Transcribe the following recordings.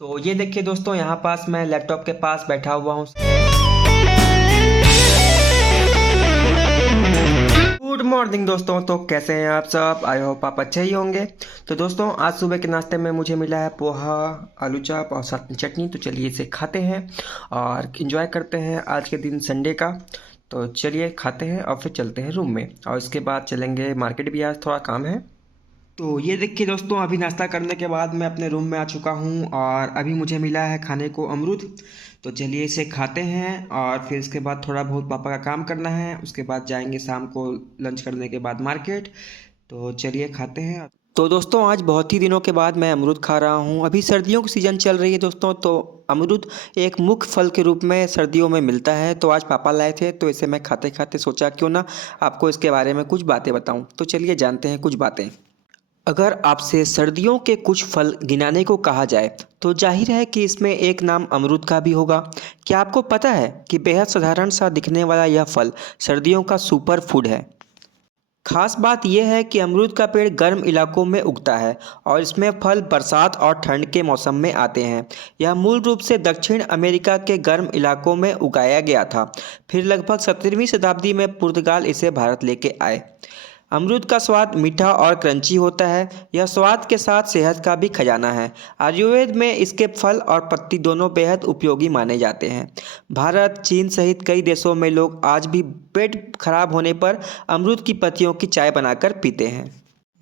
तो ये देखिए दोस्तों, यहाँ पास मैं लैपटॉप के पास बैठा हुआ हूँ। गुड मॉर्निंग दोस्तों, तो कैसे हैं आप सब? आई होप आप अच्छे ही होंगे। तो दोस्तों, आज सुबह के नाश्ते में मुझे मिला है पोहा, आलू चाप और साथ में चटनी। तो चलिए इसे खाते हैं और इन्जॉय करते हैं आज के दिन संडे का। तो चलिए खाते हैं और फिर चलते हैं रूम में, और इसके बाद चलेंगे मार्केट भी, आज थोड़ा काम है। तो ये देखिए दोस्तों, अभी नाश्ता करने के बाद मैं अपने रूम में आ चुका हूँ और अभी मुझे मिला है खाने को अमरूद। तो चलिए इसे खाते हैं और फिर इसके बाद थोड़ा बहुत पापा का काम करना है। उसके बाद जाएंगे शाम को लंच करने के बाद मार्केट। तो चलिए खाते हैं। तो दोस्तों, आज बहुत ही दिनों के बाद मैं अमरूद खा रहा हूँ। अभी सर्दियों की सीज़न चल रही है दोस्तों, तो अमरूद एक मुख्य फल के रूप में सर्दियों में मिलता है। तो आज पापा लाए थे, तो इसे मैं खाते खाते सोचा क्यों ना आपको इसके बारे में कुछ बातें बताऊँ। तो चलिए जानते हैं कुछ बातें। अगर आपसे सर्दियों के कुछ फल गिनाने को कहा जाए तो जाहिर है कि इसमें एक नाम अमरूद का भी होगा। क्या आपको पता है कि बेहद साधारण सा दिखने वाला यह फल सर्दियों का सुपर फूड है? खास बात यह है कि अमरूद का पेड़ गर्म इलाकों में उगता है और इसमें फल बरसात और ठंड के मौसम में आते हैं। यह मूल रूप से दक्षिण अमेरिका के गर्म इलाकों में उगाया गया था। फिर लगभग 17वीं शताब्दी में पुर्तगाल इसे भारत लेके आए। अमरूद का स्वाद मीठा और क्रंची होता है। यह स्वाद के साथ सेहत का भी खजाना है। आयुर्वेद में इसके फल और पत्ती दोनों बेहद उपयोगी माने जाते हैं। भारत, चीन सहित कई देशों में लोग आज भी पेट खराब होने पर अमरूद की पत्तियों की चाय बनाकर पीते हैं।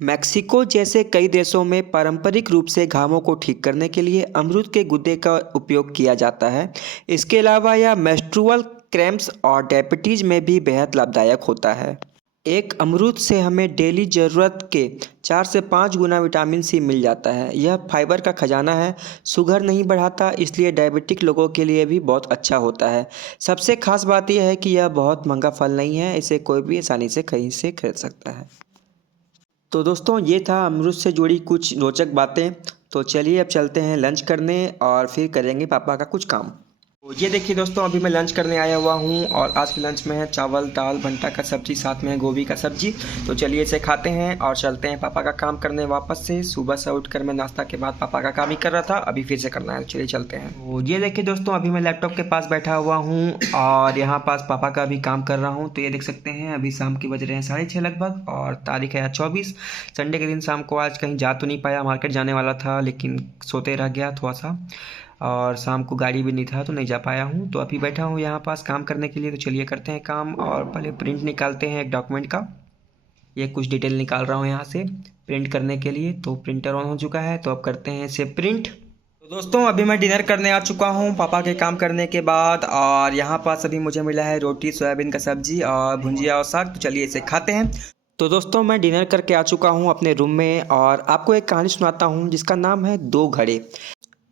मैक्सिको जैसे कई देशों में पारंपरिक रूप से घावों को ठीक करने के लिए अमरूद के गूदे का उपयोग किया जाता है। इसके अलावा यह मेंस्ट्रुअल क्रैम्प्स और डायबिटीज में भी बेहद लाभदायक होता है। एक अमरूद से हमें डेली ज़रूरत के 4 से 5 गुना विटामिन सी मिल जाता है। यह फाइबर का खजाना है, शुगर नहीं बढ़ाता, इसलिए डायबिटिक लोगों के लिए भी बहुत अच्छा होता है। सबसे खास बात यह है कि यह बहुत महंगा फल नहीं है, इसे कोई भी आसानी से कहीं से खरीद सकता है। तो दोस्तों, ये था अमरूद से जुड़ी कुछ रोचक बातें। तो चलिए अब चलते हैं लंच करने और फिर करेंगे पापा का कुछ काम। तो ये देखिए दोस्तों, अभी मैं लंच करने आया हुआ हूँ और आज के लंच में है चावल, दाल, भंटा का सब्जी, साथ में है गोभी का सब्जी। तो चलिए इसे खाते हैं और चलते हैं पापा का काम करने वापस से। सुबह से उठकर मैं नाश्ता के बाद पापा का काम ही कर रहा था, अभी फिर से करना है। चलिए चलते हैं। तो ये देखिए दोस्तों, अभी मैं लैपटॉप के पास बैठा हुआ हूँ और यहाँ पास पापा का भी काम कर रहा हूँ। तो ये देख सकते हैं, अभी शाम के बज रहे हैं 6:30 लगभग और तारीख है 24 संडे के दिन शाम को। आज कहीं जा तो नहीं पाया, मार्केट जाने वाला था लेकिन सोते रह गया थोड़ा सा, और शाम को गाड़ी भी नहीं था तो नहीं जा पाया हूँ। तो अभी बैठा हूँ यहाँ पास काम करने के लिए। तो चलिए करते हैं काम और पहले प्रिंट निकालते हैं एक डॉक्यूमेंट का। ये कुछ डिटेल निकाल रहा हूँ यहाँ से प्रिंट करने के लिए। तो प्रिंटर ऑन हो चुका है, तो अब करते हैं इसे प्रिंट। तो दोस्तों, अभी मैं डिनर करने आ चुका हूँ पापा के काम करने के बाद, और यहाँ पास अभी मुझे मिला है रोटी, सोयाबीन का सब्जी और भुंजिया और साग। तो चलिए इसे खाते हैं। तो दोस्तों, मैं डिनर करके आ चुका हूँ अपने रूम में और आपको एक कहानी सुनाता हूँ जिसका नाम है दो घड़े।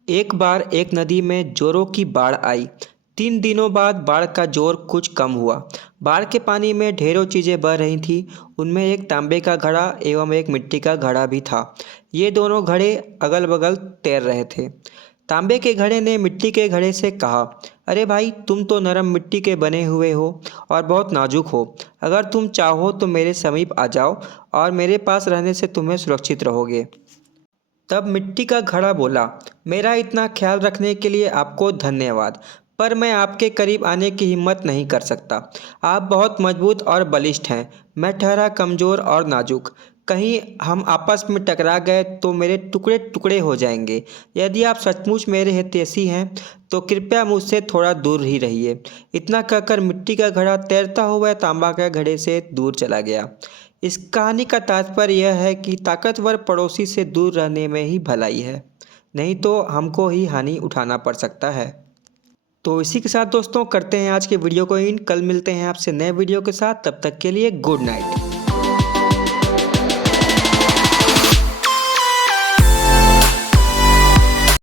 एक बार एक नदी में जोरों की बाढ़ आई। 3 दिनों बाद बाढ़ का जोर कुछ कम हुआ। बाढ़ के पानी में ढेरों चीज़ें बह रही थीं। उनमें एक तांबे का घड़ा एवं एक मिट्टी का घड़ा भी था। ये दोनों घड़े अगल बगल तैर रहे थे। तांबे के घड़े ने मिट्टी के घड़े से कहा, अरे भाई, तुम तो नरम मिट्टी के बने हुए हो और बहुत नाजुक हो। अगर तुम चाहो तो मेरे समीप आ जाओ और मेरे पास रहने से तुम्हें सुरक्षित रहोगे। तब मिट्टी का घड़ा बोला, मेरा इतना ख्याल रखने के लिए आपको धन्यवाद, पर मैं आपके करीब आने की हिम्मत नहीं कर सकता। आप बहुत मजबूत और बलिष्ठ हैं, मैं ठहरा कमज़ोर और नाजुक। कहीं हम आपस में टकरा गए तो मेरे टुकड़े टुकड़े हो जाएंगे। यदि आप सचमुच मेरे हितैषी हैं तो कृपया मुझसे थोड़ा दूर ही रहिए। इतना कहकर मिट्टी का घड़ा तैरता हुआ तांबा के घड़े से दूर चला गया। इस कहानी का तात्पर्य यह है कि ताकतवर पड़ोसी से दूर रहने में ही भलाई है, नहीं तो हमको ही हानि उठाना पड़ सकता है। तो इसी के साथ दोस्तों करते हैं आज के वीडियो को इन। कल मिलते हैं आपसे नए वीडियो के साथ, तब तक के लिए गुड नाइट।